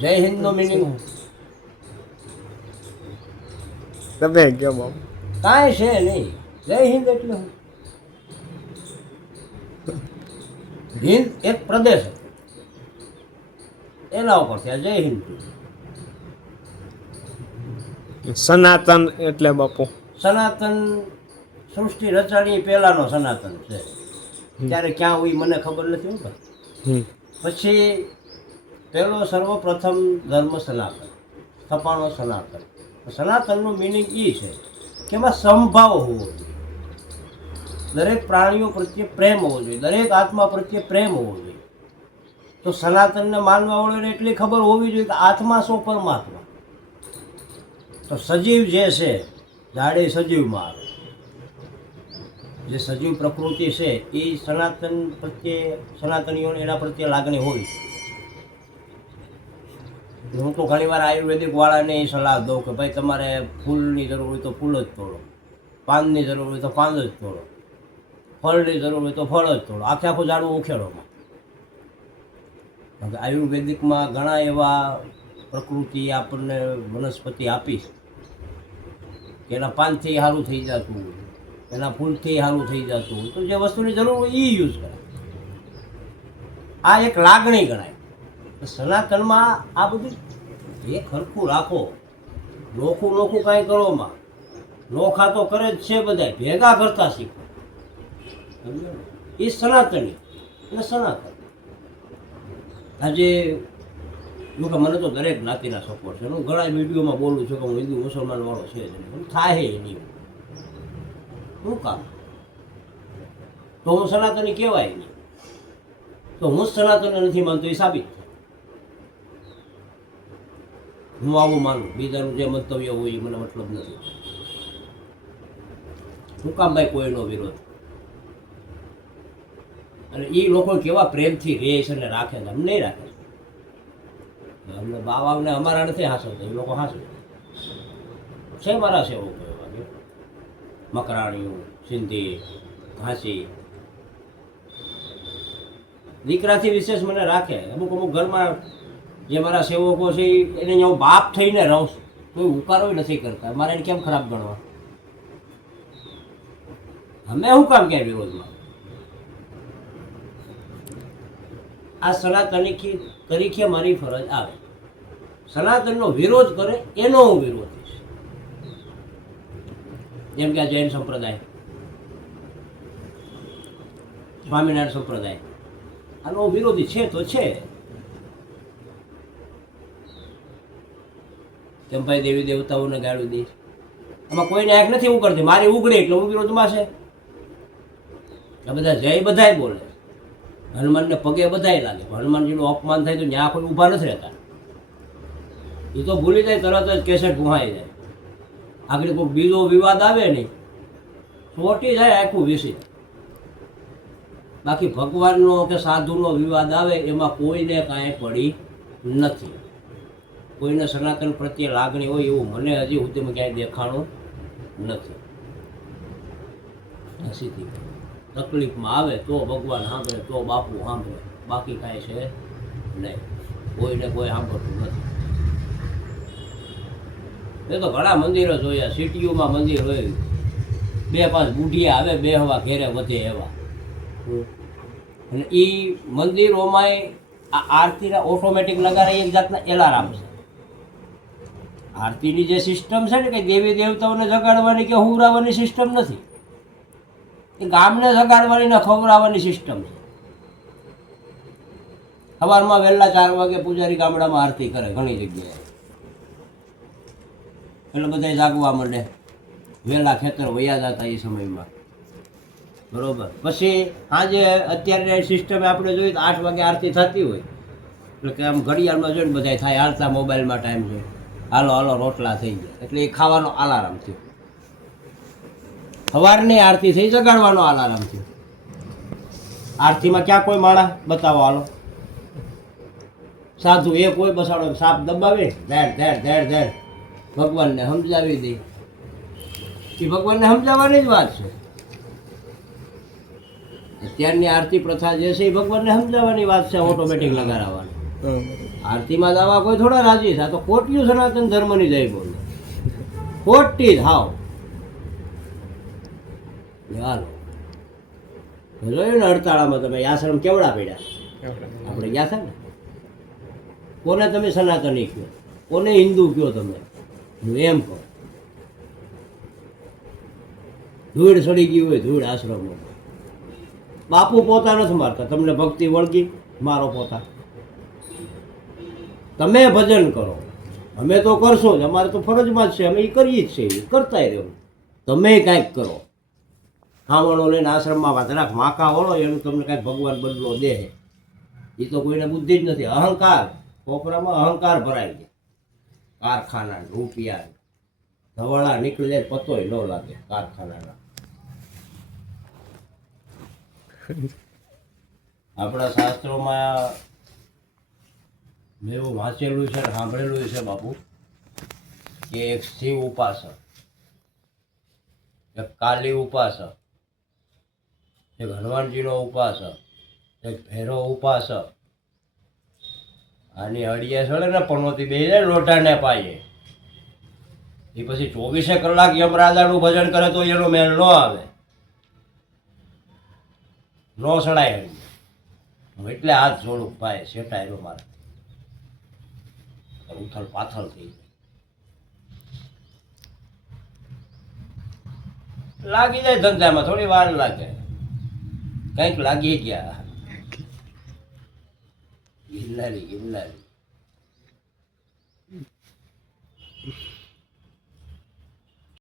જય હિન્દનો મિનિંગ તમે કયો બાપુ. કાંઈ છે નહીં. જય હિન્દ એટલે શું? હિન્દ એક પ્રદેશ હતો. એના ઉપરથી આ જય હિન્દ. સનાતન એટલે બાપુ સનાતન સૃષ્ટિ રચાણી પહેલાનો સનાતન છે. ત્યારે ક્યાં હોય મને ખબર નથી હોતા. પછી પહેલો સર્વપ્રથમ ધર્મ સનાતન, સ્થપાણો સનાતન. સનાતનનું મિનિંગ એ છે કે એમાં સમભાવ હોવો જોઈએ. દરેક પ્રાણીઓ પ્રત્યે પ્રેમ હોવો જોઈએ, દરેક આત્મા પ્રત્યે પ્રેમ હોવો જોઈએ. તો સનાતનને માનવા વાળાને એટલી ખબર હોવી જોઈએ કે આત્મા શું પરમાત્મા. તો સજીવ જે છે, ઝાડે સજીવમાં આવે. જે સજીવ પ્રકૃતિ છે એ સનાતન પ્રત્યે, સનાતનીઓને એના પ્રત્યે લાગણી હોય. હું તો ઘણી વાર આયુર્વેદિક વાળાને એ સલાહ દઉં કે ભાઈ તમારે ફૂલની જરૂર હોય તો ફૂલ જ તોડો, પાનની જરૂર હોય તો પાન જ તોડો, ફળની જરૂર હોય તો ફળ જ તોડો, આખે આખું ઝાડવું ઉખેડોમાં. કારણ કે આયુર્વેદિકમાં ઘણા એવા પ્રકૃતિ આપણને વનસ્પતિ આપી કે એના પાનથી સારું થઈ જતું હોય, એના ફૂલથી સારું થઈ જતું હોય. તો જે વસ્તુની જરૂર હોય એ યુઝ કરે. આ એક લાગણી ગણાય. સનાતનમાં આ બધું એક હરખું રાખો. નોખું નોખું કાંઈ કરોમાં. નોખા તો કરે જ છે બધા, ભેગા કરતા શીખો. એ સનાતની એટલે સનાતન. આજે લોકો મને તો દરેક જ્ઞાતિના સપોર્ટ છે. હું ઘણા વિડીયોમાં બોલું છું કે હું હિન્દુ મુસલમાન વાળો છે જ નહીં. થાય નહીં. શું કામ? તો હું સનાતની કહેવાય નહીં. તો હું જ સનાતન નથી માનતો એ સાબિત. હું આવું માનું, બીજાનું જે મંતવ્ય હોય એ મને મતલબ નથી. શું કામ ભાઈ કોઈનો વિરોધ? અને એ લોકો કેવા પ્રેમથી રહે છે ને રાખે છે, અમને નહીં રાખે. અમને બાવાને અમારા નથી હાંસવતા, એ લોકો હાંસવે છે. મારા સેવકો એવા કે મકરાણીઓ, સિંધી, ઘાસી, દીકરાથી વિશેષ મને રાખે. અમુક અમુક ઘરમાં જે મારા સેવકો છે એને હું બાપ થઈને રહું છું, કોઈ ઉકારો નથી કરતા. મારે એને કેમ ખરાબ ગણવા? અમે શું કામ ક્યાં વિરોધમાં? આ સનાતની તરીકે મારી ફરજ આવે. સનાતનનો વિરોધ કરે એનો હું વિરોધી છું. જેમ કે આ જૈન સંપ્રદાય, સ્વામિનારાયણ સંપ્રદાય, આનો વિરોધી છે તો છે. કેમ ભાઈ દેવી દેવતાઓને ગાળું દઈશ? આમાં કોઈને આંખ નથી ઉગડતી. મારી ઉગડે એટલે હું વિરોધમાં છે. આ બધા જય બધાય બોલે, હનુમાનને પગે બધાય લાગે. હનુમાનજીનું અપમાન થાય તો ત્યાં કોઈ ઊભા નથી રહેતા. એ તો ભૂલી જાય, તરત જ કેસેટ ગુમાઈ જાય. આગળ કોઈ બીજો વિવાદ આવે નહીં, ચોટી જાય આખું વિષય. બાકી ભગવાનનો કે સાધુનો વિવાદ આવે એમાં કોઈને કાંઈ પડી નથી. કોઈને સનાતન પ્રત્યે લાગણી હોય એવું મને હજી સુધીમાં ક્યાંય દેખાણું નથી. સ્થિતિ તકલીફમાં આવે તો ભગવાન સાંભળે, તો બાપુ સાંભળે, બાકી કાંઈ છે નહીં. કોઈને કોઈ સાંભળતું નથી. એ તો ઘણા મંદિરો જોયા, સિટીઓમાં મંદિર હોય, 2-5 બુઢિયા આવે બેહવા ઘેરે વધે એવા. અને એ મંદિરોમાંય આ આરતીના ઓટોમેટિક લગાડે એક જાતના એલાર્મ છે. આરતીની જે સિસ્ટમ છે ને કે દેવી દેવતાઓને જગાડવાની કે હુવરાવાની સિસ્ટમ નથી. એ ગામને જગાડવાની ને ખવડાવવાની સિસ્ટમ છે. સવારમાં વહેલા 4 વાગે પૂજારી ગામડામાં આરતી કરે ઘણી જગ્યાએ. એટલે બધા જાગવા માંડે, વહેલા ખેતર વયા જતા એ સમયમાં. બરોબર. પછી આજે અત્યારે સિસ્ટમે આપણે જોઈએ તો 8 વાગે આરતી થતી હોય એટલે કે આમ ઘડિયાળમાં જોઈને બધા થાય હાલતા મોબાઈલમાં ટાઈમ છે, હાલો હાલો રોટલા થઈ ગયા. એટલે એ ખાવાનો અલાર્મ થયો. સવારની આરતી થઈ, જગાડવાનો અલાર્મ થયો. આરતીમાં ક્યાં કોઈ માળા બતાવો હાલો? સાધુ એ કોઈ બસાડો સાપ દબાવે, ધેડ ધેડ ધેડ ધેડ ભગવાનને સમજાવી દે. એ ભગવાનને સમજાવવાની જ વાત છે. અત્યારની આરતી પ્રથા જે છે એ ભગવાનને સમજાવવાની વાત છે, ઓટોમેટિક લગાડવાની. આરતીમાં દાવા કોઈ થોડા રાજી છે. આ તો ખોટિયું સનાતન ધર્મની જય બોલે, ખોટી જ હાવ. હાલો જોયું ને હડતાળામાં તમે આશ્રમ કેવડા પડ્યા, આપણે ગયા હતા ને. કોને તમે સનાતની કહો, કોને હિન્દુ કહો તમે? હું એમ કહું, ધૂળ સડી ગઈ હોય ધૂળ આશ્રમમાં. બાપુ પોતા નથી મારતા, તમને ભક્તિ વળગી મારો પોતા. તમે ભજન કરો, અમે તો કરશો જ, અમારે તો ફરજમાં જ છે, અમે એ કરીએ જ છે, કરતા રહેવું. તમે કાંઈક કરો, ખાવણો લઈને આશ્રમમાં જરાક માકા વળો, એનું તમને કાંઈક ભગવાન બદલો દે. એ તો કોઈને બુદ્ધિ જ નથી. અહંકાર, કોપરામાં અહંકાર ભરાય છે. કારખાના રૂપિયા ધવાળા નીકળી જાય પતોય ન લાગે કારખાનાના. આપણા શાસ્ત્રોમાં મેં એવું વાંચેલું છે ને સાંભળેલું છે બાપુ, કે એક શિવ ઉપાસક, એક કાલી ઉપાસક, એક હનુમાનજીનો ઉપાસક, એક ભૈરવ ઉપાસક, આની અડિયા ચડે ને પનોતી બે જાય લોટાને પાયે, એ પછી 24 કલાક યમરાજાનું ભજન કરે તો એનો મેળ ન આવે, ન સડાય. હું એટલે હાથ જોડું ભાઈ, સેટા એનો મારે ઉથલ પાથલ થઈ જાય. લાગી જાય ધંધામાં, થોડી વાર લાગે, કંઈક લાગી ગયા. ગિરનારી